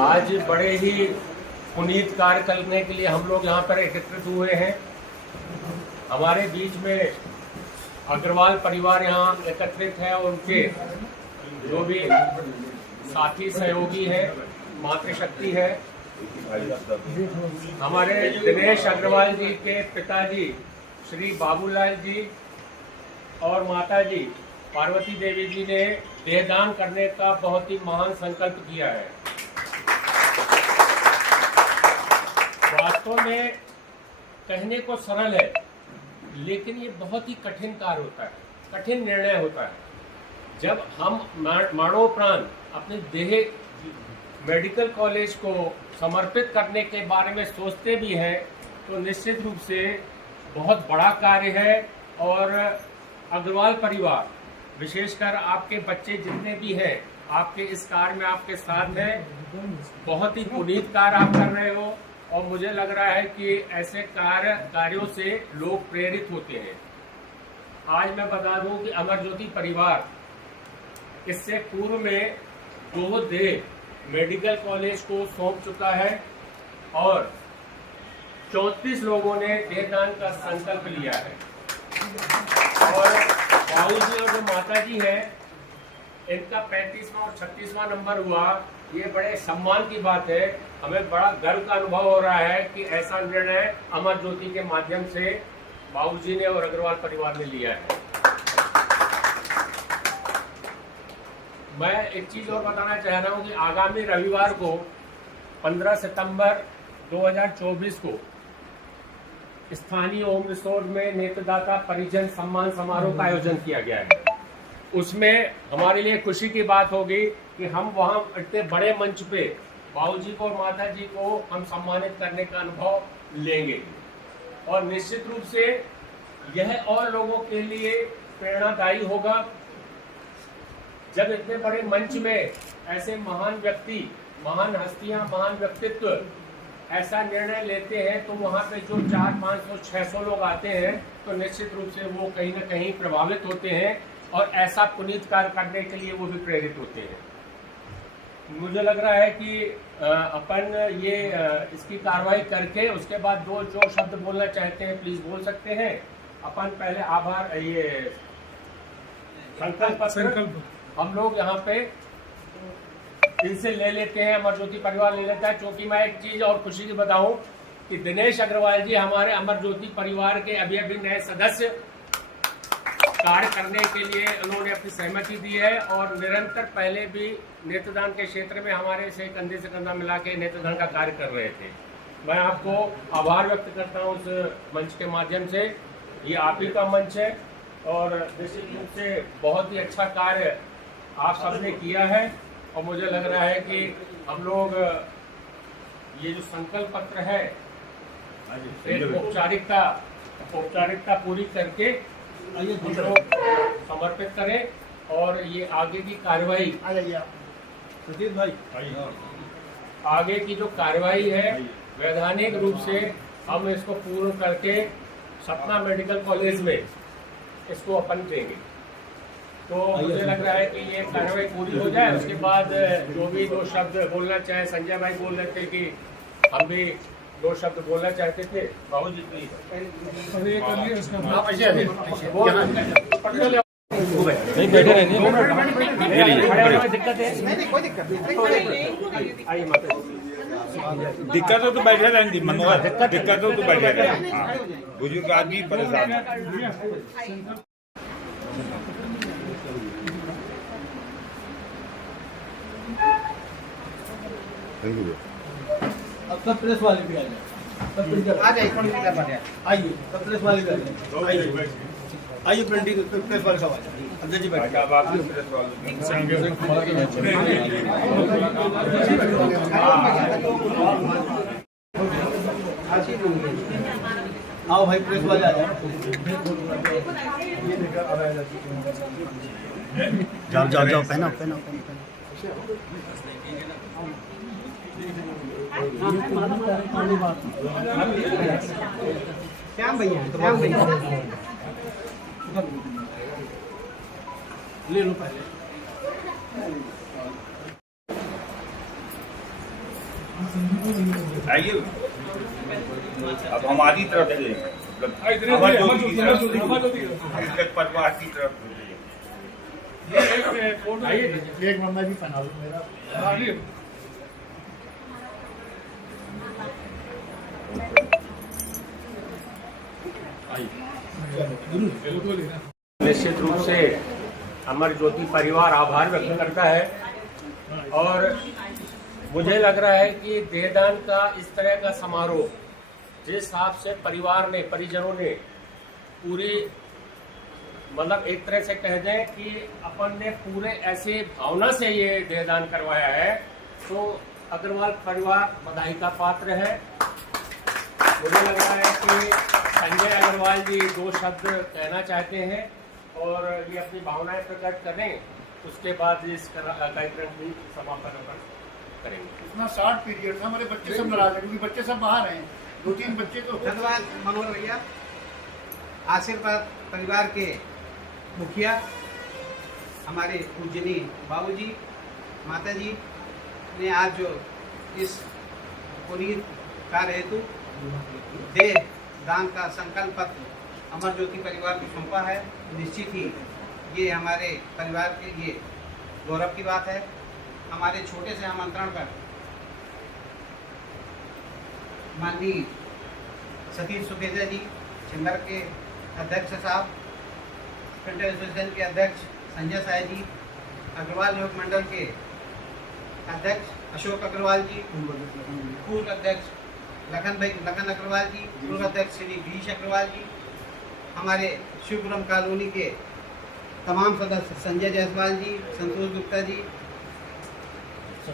आज बड़े ही पुनीत कार्य करने के लिए हम लोग यहाँ पर एकत्रित हुए हैं। हमारे बीच में अग्रवाल परिवार यहाँ एकत्रित है और उनके जो भी साथी सहयोगी हैं, मातृशक्ति है। हमारे दिनेश अग्रवाल जी के पिताजी श्री बाबूलाल जी और माता जी पार्वती देवी जी ने देहदान करने का बहुत ही महान संकल्प किया है। वास्तव में कहने को सरल है, लेकिन ये बहुत ही कठिन कार्य होता है, कठिन निर्णय होता है। जब हम मरणोपरांत अपने देह मेडिकल कॉलेज को समर्पित करने के बारे में सोचते भी हैं, तो निश्चित रूप से बहुत बड़ा कार्य है। और अग्रवाल परिवार, विशेषकर आपके बच्चे जितने भी हैं, आपके इस कार्य में आपके साथ हैं। बहुत ही पुनीत कार्य आप कर रहे हो और मुझे लग रहा है कि ऐसे कार्यों से लोग प्रेरित होते हैं। आज मैं बता दूं कि अमर ज्योति परिवार इससे पूर्व में 2 देह मेडिकल कॉलेज को सौंप चुका है और 34 लोगों ने देहदान का संकल्प लिया है। और बाबूजी और जो माता जी हैं, इनका 35वां और 36वां नंबर हुआ। ये बड़े सम्मान की बात है। हमें बड़ा गर्व का अनुभव हो रहा है कि ऐसा निर्णय अमर ज्योति के माध्यम से बाबूजी ने और अग्रवाल परिवार ने लिया है। मैं एक चीज और बताना चाह रहा हूं कि आगामी रविवार को 15 सितंबर 2024 को स्थानीय ओम रिसोर्ट में नेत्रदाता परिजन सम्मान समारोह का आयोजन किया गया है। उसमें हमारे लिए खुशी की बात होगी कि हम वहां इतने बड़े मंच पे बाबूजी को और माता जी को हम सम्मानित करने का अनुभव लेंगे और निश्चित रूप से यह और लोगों के लिए प्रेरणादायी होगा। जब इतने बड़े मंच में ऐसे महान व्यक्ति, महान हस्तियां, महान व्यक्तित्व ऐसा निर्णय लेते हैं, तो वहां पे जो 400, 500, 600 लोग आते हैं, तो निश्चित रूप से वो कहीं ना कहीं प्रभावित होते हैं और ऐसा पुनीत कार्य करने के लिए वो भी प्रेरित होते हैं। मुझे लग रहा है कि अपन ये इसकी कार्रवाई करके उसके बाद जो शब्द बोलना चाहते हैं प्लीज बोल सकते हैं। अपन पहले आभार, ये संकल्प हम लोग यहाँ पे इनसे ले लेते हैं, अमर ज्योति परिवार ले लेता है। क्योंकि मैं एक चीज और खुशी की बताऊं कि दिनेश अग्रवाल जी हमारे अमर ज्योति परिवार के अभी नए सदस्य कार्य करने के लिए उन्होंने अपनी सहमति दी है और निरंतर पहले भी नेत्रदान के क्षेत्र में हमारे से कंधे से कंधा मिला के नेत्रदान का कार्य कर रहे थे। मैं आपको आभार व्यक्त करता हूं उस मंच के माध्यम से। ये आप ही का मंच है और निश्चित रूप से बहुत ही अच्छा कार्य आप सबने किया है और मुझे लग रहा है कि हम लोग ये जो संकल्प पत्र है, एक औपचारिकता पूरी करके हम लोग समर्पित करें और ये आगे की कार्रवाई, आगे की जो कार्रवाई है वैधानिक रूप से हम इसको पूर्ण करके सपना मेडिकल कॉलेज में इसको अपन देंगे। तो मुझे लग रहा है कि ये कार्रवाई पूरी हो जाए, उसके बाद जो भी 2 शब्द बोलना चाहे, संजय भाई बोल रहे थे कि हम भी 2 शब्द बोलना चाहते थे। बाबू जी प्लीज बैठे रहने दिक्कत है? आइए माता दिक्कत हो तो बैठे रहेंगे, मनोहर दिक्कत हो तो बैठे रहेंगे। बुजुर्ग आदमी परेशान है। अब सब प्रेस वाले भी आ जाए, आ जाइए, आइए सब प्रेस वाले भी आ जाए, आइए आइए प्रिंटिंग प्रेस वाले सब आ जाए। अध्यक्ष जी बैठिए। आओ भाई प्रेस वाले आ जाओ। जाओ पहनाओ। श्याम भैया ले लो पहले। आइए अब हमारी तरफ से मतलब अमरज्योति की तरफ से, तिलक परिवार की तरफ से एक नंबर भी पहना लो मेरा। निश्चित रूप से अमर ज्योति परिवार आभार व्यक्त करता है और मुझे लग रहा है कि देहदान का इस तरह का समारोह जिस हिसाब से परिवार ने, परिजनों ने पूरी मतलब एक तरह से कह दें कि अपन ने पूरे ऐसे भावना से ये देहदान करवाया है, तो अग्रवाल परिवार बधाई का पात्र है। मुझे लग रहा है कि संजय अग्रवाल जी 2 शब्द कहना चाहते हैं और ये अपनी भावनाएं प्रकट करें, उसके बाद इस कार्यक्रम की समापन करेंगे। इतना शॉर्ट पीरियड था, हमारे बच्चे सब नाराज हैं क्योंकि बच्चे सब बाहर हैं, 2-3 बच्चे तो। धन्यवाद मनोहर भैया। आशीर्वाद परिवार के मुखिया हमारे पूजनीय बाबूजी, माताजी ने आज जो इस पुनीत कार्य हेतु देह दान का संकल्प पत्र अमर ज्योति परिवार को सौंपा है, निश्चित ही ये हमारे परिवार के लिए गौरव की बात है। हमारे छोटे से आमंत्रण पर माननीय सतीश सुखेजा जी, चैम्बर के अध्यक्ष साहब, प्रिंटर एसोसिएशन के अध्यक्ष संजय साय जी, अग्रवाल योग मंडल के अध्यक्ष अशोक अग्रवाल जी, पूर्व अध्यक्ष लखन अग्रवाल जी, पूर्व अध्यक्ष श्री गिरीश अग्रवाल जी, हमारे शिवपुरम कॉलोनी के तमाम सदस्य संजय जायसवाल जी, संतोष गुप्ता जी,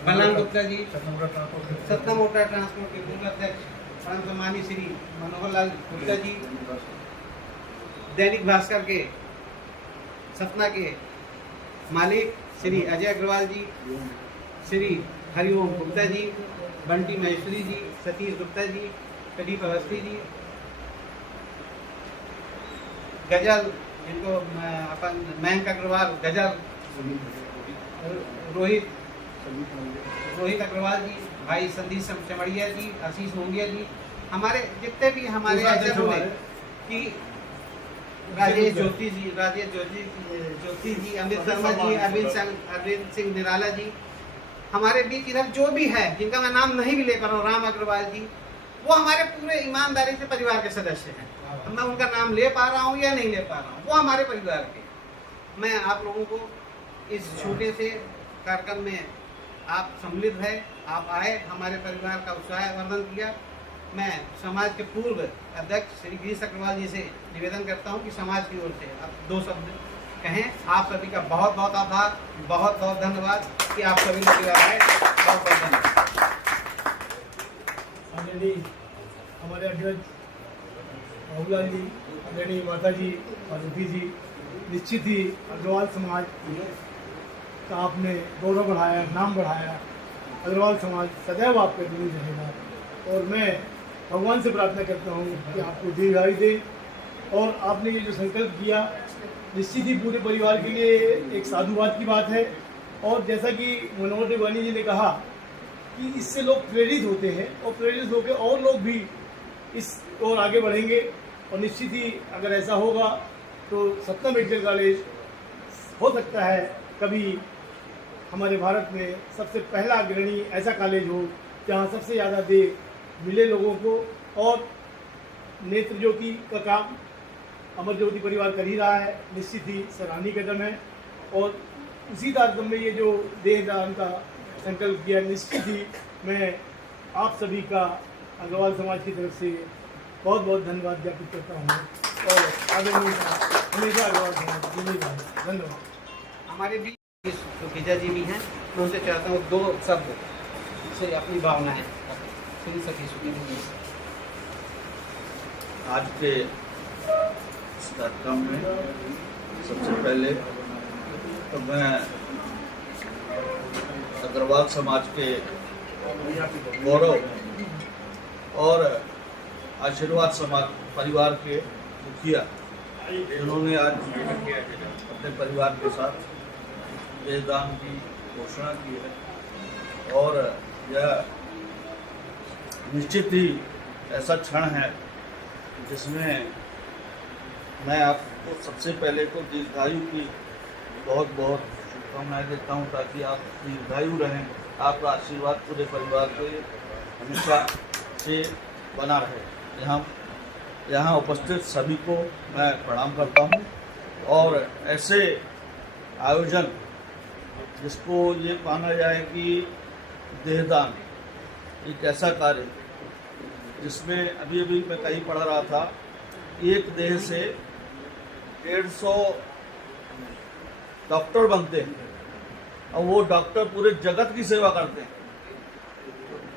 बलराम गुप्ता जी, सतना मोटर ट्रांसपोर्ट के पूर्व अध्यक्ष परम सम्मानी श्री मनोहर लाल गुप्ता जी, दैनिक भास्कर के सतना के मालिक श्री अजय अग्रवाल जी, श्री हरिओम गुप्ता जी, बंटी महेश्वरी जी, सतीश गुप्ता जी, प्रदीप अवस्थी जी, गजल जिनको अपन मयंक अग्रवाल, गजल रोहित अग्रवाल जी, भाई संदीप चमड़िया जी, आशीष मोंगिया जी, हमारे जितने भी हमारे ऐसे हुए कि राजेश ज्योति जी, अमित शर्मा जी, अरविंद सिंह निराला जी, हमारे बीच इधर जो भी है जिनका मैं नाम नहीं भी ले पा रहा हूँ, राम अग्रवाल जी, वो हमारे पूरे ईमानदारी से परिवार के सदस्य हैं। मैं उनका नाम ले पा रहा हूँ या नहीं ले पा रहा हूँ, वो हमारे परिवार के। मैं आप लोगों को इस छोटे से कार्यक्रम में आप सम्मिलित है, आप आए, हमारे परिवार का उत्साह वर्धन किया। मैं समाज के पूर्व अध्यक्ष श्री गिरीश अग्रवाल जी से निवेदन करता हूं कि समाज की ओर से आप 2 शब्द कहें। आप सभी का बहुत बहुत आभार, बहुत बहुत धन्यवाद कि आप सभी लोग आए, बहुत बहुत धन्यवाद। हमारे अध्यक्ष बाबूलाल जी, आदरणीय माता जी, मारुति जी, निश्चित ही अग्रवाल समाज का आपने गौरव बढ़ाया, नाम बढ़ाया। अग्रवाल समाज सदैव आपके ऋणी रहेगा और मैं भगवान से प्रार्थना करता हूँ कि आपको दीर्घायु दे। और आपने ये जो संकल्प किया, निश्चित ही पूरे परिवार के लिए एक साधुवाद की बात है। और जैसा कि मनोहर देवानी जी ने कहा कि इससे लोग प्रेरित होते हैं और प्रेरित होकर और लोग भी इस ओर आगे बढ़ेंगे। और निश्चित ही अगर ऐसा होगा तो सतना मेडिकल कॉलेज हो सकता है कभी हमारे भारत में सबसे पहला अग्रणी ऐसा कॉलेज हो जहाँ सबसे ज़्यादा देह मिले लोगों को। और नेत्र ज्योति का काम अमर ज्योति परिवार कर ही रहा है, निश्चित ही सराहनीय कदम है। और उसी तारतम्य में ये जो देहदान का संकल्प किया, निश्चित ही मैं आप सभी का अग्रवाल समाज की तरफ से बहुत बहुत धन्यवाद ज्ञापित करता हूँ और आगे हमेशा अग्रवाल समाज धन्यवाद। हमारे भी सुखेजा जी भी हैं, मैं उनसे चाहता हूँ 2 शब्द से अपनी भावनाएं सुन सके। सुखेजा जी आज के इस कार्यक्रम में सबसे पहले तो मैं अग्रवाल समाज के गौरव और आशीर्वाद समाज परिवार के मुखिया जिन्होंने आज अपने परिवार के साथ देहदान की घोषणा की है और यह निश्चित ही ऐसा क्षण है जिसमें मैं आपको सबसे पहले तो दीर्घायु की बहुत बहुत शुभकामनाएं देता हूं, ताकि आप दीर्घायु रहें, आपका आशीर्वाद पूरे परिवार को हमेशा से बना रहे। यहाँ उपस्थित सभी को मैं प्रणाम करता हूं। और ऐसे आयोजन जिसको ये माना जाए कि देहदान एक ऐसा कार्य जिसमें अभी मैं कहीं पढ़ रहा था, एक देह से 150 डॉक्टर बनते हैं और वो डॉक्टर पूरे जगत की सेवा करते हैं।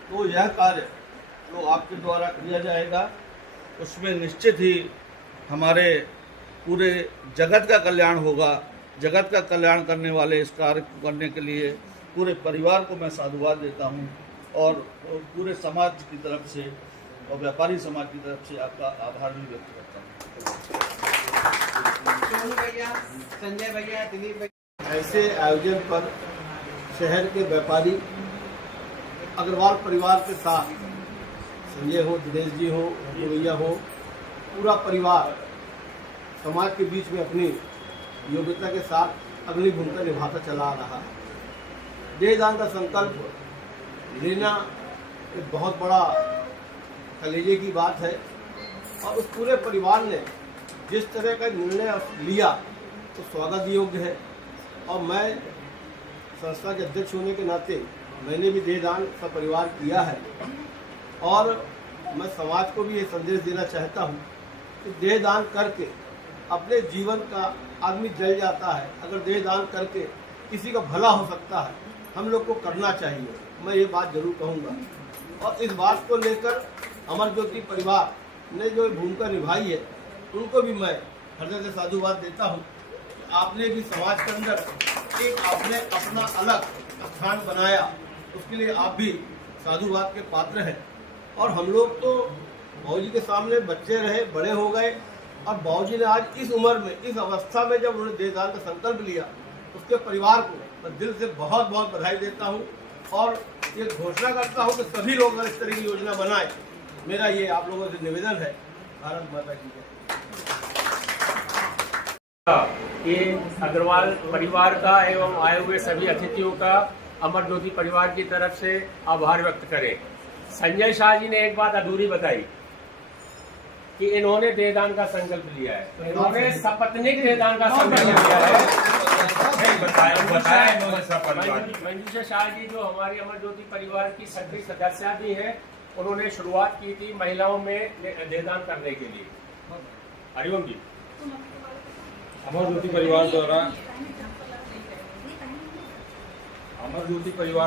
तो यह कार्य जो आपके द्वारा किया जाएगा उसमें निश्चित ही हमारे पूरे जगत का कल्याण होगा। जगत का कल्याण करने वाले इस कार्य को करने के लिए पूरे परिवार को मैं साधुवाद देता हूं और पूरे समाज की तरफ से और व्यापारी समाज की तरफ से आपका आभार भी व्यक्त करता हूं। सोनू भैया, संजय भैया, दिलीप भैया, ऐसे आयोजन पर शहर के व्यापारी अग्रवाल परिवार के साथ संजय हो, दिनेश जी हो, भैया हो, पूरा परिवार समाज के बीच में अपनी योग्यता के साथ अगली भूमिका निभाता चला आ रहा है। देहदान का संकल्प लेना एक बहुत बड़ा कलेजे की बात है और उस पूरे परिवार ने जिस तरह का निर्णय लिया तो स्वागत योग्य है। और मैं संस्था के अध्यक्ष होने के नाते मैंने भी देहदान सब परिवार किया है और मैं समाज को भी ये संदेश देना चाहता हूँ कि देहदान करके अपने जीवन का आदमी जल जाता है। अगर देहदान करके किसी का भला हो सकता है, हम लोग को करना चाहिए। मैं ये बात जरूर कहूँगा और इस बात को लेकर अमर ज्योति परिवार ने जो भूमिका निभाई है उनको भी मैं हृदय से साधुवाद देता हूँ। आपने भी समाज के अंदर एक आपने अपना अलग स्थान बनाया, उसके लिए आप भी साधुवाद के पात्र हैं। और हम लोग तो बाबूजी के सामने बच्चे रहे, बड़े हो गए और बाबूजी ने आज इस उम्र में, इस अवस्था में जब उन्होंने देहदान का संकल्प लिया, उसके परिवार को मैं दिल से बहुत बहुत बधाई देता हूँ और ये घोषणा करता हूँ कि सभी लोग अगर इस तरह की योजना बनाएं। मेरा ये आप लोगों से निवेदन है। भारत माता की जय। ये अग्रवाल परिवार का एवं आए हुए सभी अतिथियों का अमर ज्योति परिवार की तरफ से आभार व्यक्त करें। संजय शाह जी ने एक बात अधूरी बताई कि इन्होंने देहदान का संकल्प लिया है, इन्होंने सपत्निक देहदान का संकल्प लिया है। बताया इन्होंने सब। मंजूषा शाह जी जो हमारी अमर ज्योति परिवार की सक्रिय सदस्य भी हैं, उन्होंने शुरुआत की थी महिलाओं में देहदान करने के लिए। हरिओम जी। अमर ज्योति परिवार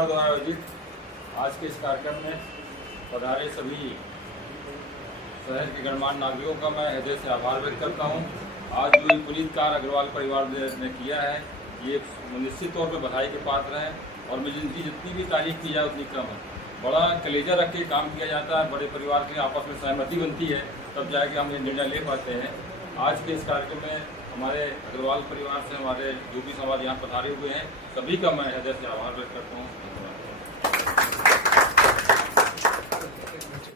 द्वारा आयोजित आज के इस कार्यक्रम में पधारे सभी शहर के गणमान्य नागरिकों का मैं हृदय से आभार व्यक्त करता हूं। आज जो पुनीत कार्य अग्रवाल परिवार ने किया है, ये निश्चित तौर पर बधाई के पात्र है और मैं जितनी भी तारीफ की जाए उतनी कम है। बड़ा कलेजा रख के काम किया जाता है, बड़े परिवार की आपस में सहमति बनती है, तब जाके हम ये निर्णय ले पाते हैं। आज के इस कार्यक्रम में हमारे अग्रवाल परिवार से हमारे जो भी समाज यहाँ पधारे हुए हैं, सभी का मैं हृदय से आभार व्यक्त करता हूँ।